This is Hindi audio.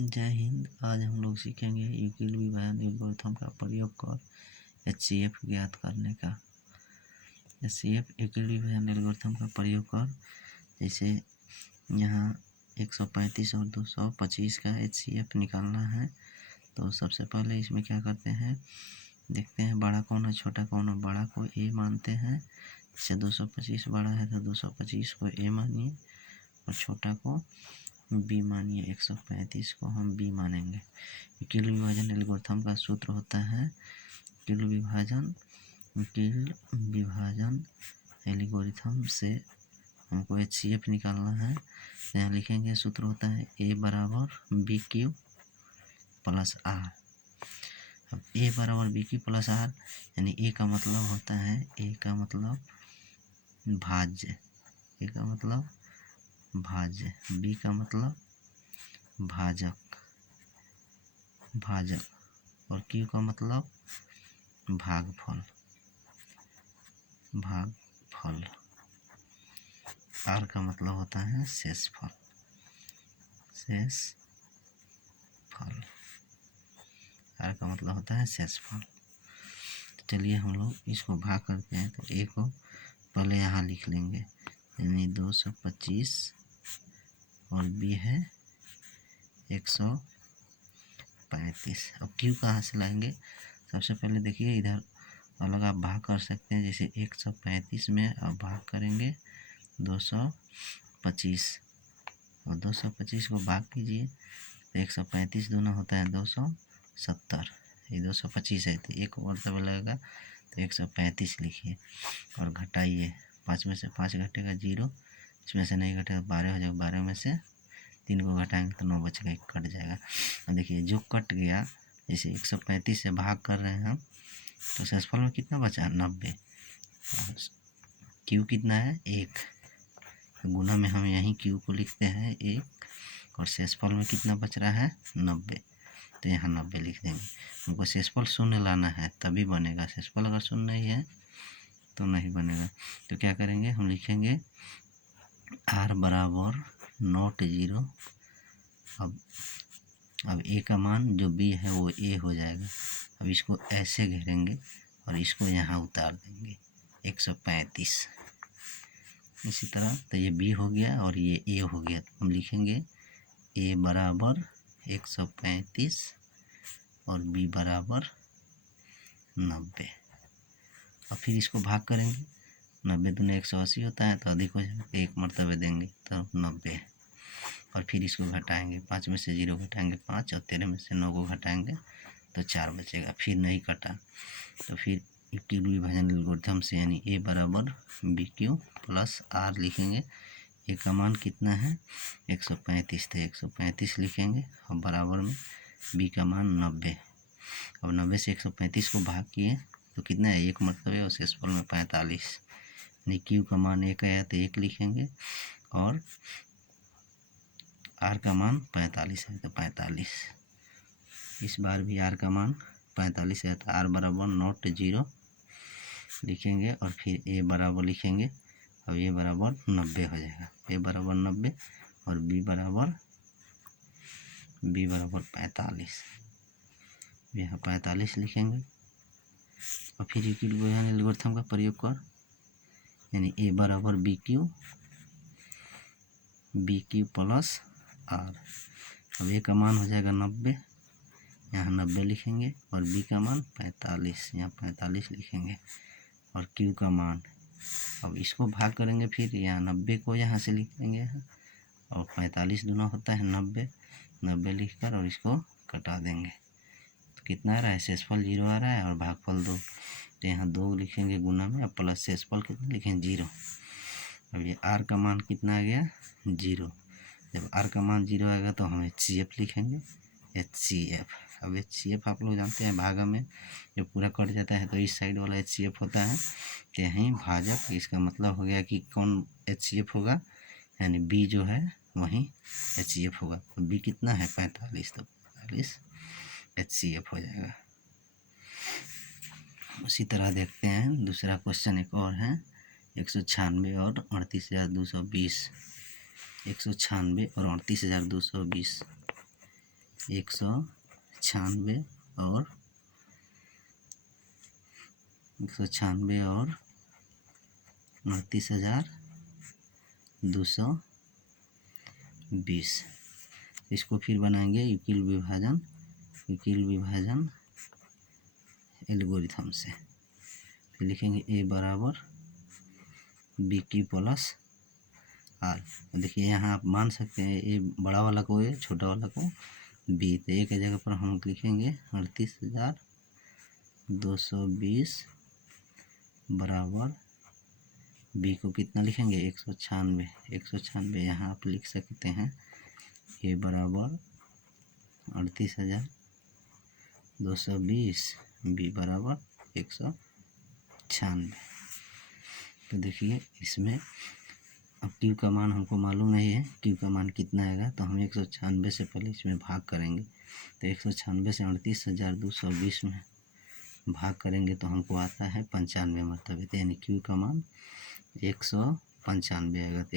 जय हिंद। आज हम लोग सीखेंगे यूक्लिड विभाजन एल्गोरिथम का प्रयोग कर HCF ज्ञात करने का। HCF यूक्लिड विभाजन एल्गोरिथम का प्रयोग कर, जैसे यहाँ 135 और 225 का HCF निकालना है, तो सबसे पहले इसमें क्या करते हैं, देखते हैं बड़ा कौन है छोटा कौन है। बड़ा को A मानते हैं, जैसे 225 बड़ा है तो 225 को A मानिए और छोटा को B मानिए। 135 को हम B मानेंगे। यूक्लिड विभाजन एल्गोरिथम का सूत्र होता है यूक्लिड विभाजन एल्गोरिथम से हमको HCF निकालना है। यहाँ लिखेंगे, सूत्र होता है A बराबर BQ प्लस R। अब A बराबर BQ प्लस R यानी A का मतलब होता है, A का मतलब भाज्य, A का मतलब भाज्य, B का मतलब भाजक और Q का मतलब भागफल। R का मतलब होता है शेषफल। R का मतलब होता है शेषफल। चलिए हम लोग इसको भाग करते हैं, तो A को पहले यहाँ लिख लेंगे, यानी 225 और B है 135। अब Q कहाँ से लाएंगे? सबसे पहले देखिए, इधर अलग आप भाग कर सकते हैं, जैसे 135 में आप भाग करेंगे 225 और 225 को भाग कीजिए तो 135 दूना होता है 270। ये 225 है तो एक मरतबा लगेगा, तो 135 लिखिए और घटाइए। 5 में से 5 घटेगा 0, इसमें से नहीं घटेगा 12 हो जाएगा। 12 में से 3 को घटाएंगे तो 9 बचेगा, 1 कट जाएगा। और देखिए जो कट गया, जैसे 135 से भाग कर रहे हैं हम, तो शेषफल में कितना बचा? 90। Q कितना है? 1। गुना में हम यहीं Q को लिखते हैं 1, और शेषफल में कितना बच रहा है? 90, तो यहाँ 90 लिख देंगे। हमको शेषफल शून्य लाना है तभी बनेगा, शेषफल अगर शून्य नहीं है तो नहीं बनेगा। तो क्या करेंगे, हम लिखेंगे R बराबर नॉट 0। अब A का मान जो B है वो A हो जाएगा। अब इसको ऐसे घेरेंगे और इसको यहाँ उतार देंगे 135। इसी तरह तो ये B हो गया और ये A हो गया, तो हम लिखेंगे A बराबर 135 और B बराबर 90। और फिर इसको भाग करेंगे, 90 दूनी 180 होता है, तो अधिक हो जाएगा, एक मरतबे देंगे तो 90। और फिर इसको घटाएंगे, 5 में से 0 घटाएंगे 5 और 13 में से 9 को घटाएंगे तो 4 बचेगा। फिर नहीं कटा तो फिर यूक्लिड विभाजन एल्गोरिथम से, यानी A बराबर BQ प्लस R लिखेंगे। A का मान कितना है? 135, तो 135 लिखेंगे और बराबर में B का मान 90। अब 90 से 135 को भाग किए तो कितना है? 1 मरतबे और शेषफल में 45, यानी Q का मान 1 आया तो 1 लिखेंगे और R का मान 45 है तो 45। इस बार भी R का मान 45 है तो R बराबर नॉट 0 लिखेंगे और फिर A बराबर लिखेंगे। अब A बराबर 90 हो जाएगा, A बराबर 90 और B बराबर 45। यहाँ 45 लिखेंगे और फिर यूक्लिड विभाजन एल्गोरिथम का प्रयोग कर, यानी A बराबर BQ प्लस R। अब A का मान हो जाएगा 90, यहाँ 90 लिखेंगे और B का मान 45, यहाँ 45 लिखेंगे और Q का मान, अब इसको भाग करेंगे, फिर यहाँ 90 को यहाँ से लिख देंगे और 45 दूना होता है 90, 90 लिखकर और इसको कटा देंगे तो कितना आ रहा है? शेषफल 0 आ रहा है और भागफल 2, तो यहाँ 2 लिखेंगे गुना में, अब प्लस शेषफल कितना लिखेंगे? 0। अब ये R का मान कितना आ गया? 0। जब R का मान 0 आएगा तो हम HCF लिखेंगे, HCF। अब HCF आप लोग जानते हैं, भागा में जब पूरा कट जाता है तो इस साइड वाला HCF होता है, तो यहीं भाजक, इसका मतलब हो गया कि कौन HCF होगा, यानी B जो है वहीं HCF होगा। तो B कितना है? 45, तो 45 HCF हो जाएगा। उसी तरह देखते हैं दूसरा क्वेश्चन एक और है, 196 और 38,220। 196 और 38,220 196 और 38,220। इसको फिर बनाएंगे यूक्लिड विभाजन एल्गोरिथम से। फिर लिखेंगे ए बराबर बी क्यू प्लस आर। देखिए यहाँ आप मान सकते हैं ए बड़ा वाला को ए, छोटा वाला को बी। तो ए की जगह पर हम लिखेंगे 38,220 बराबर बी को कितना लिखेंगे 196। यहाँ आप लिख सकते हैं ए बराबर 38,220, बी बराबर 196। तो देखिए इसमें अब क्यू का मान हमको मालूम नहीं है, क्यू का मान कितना आएगा। तो हम 196 से पहले इसमें भाग करेंगे। तो 196 से 38,220 में भाग करेंगे तो हमको आता है 95 मरतबे। तो यानी क्यू का मान 195 आएगा। तो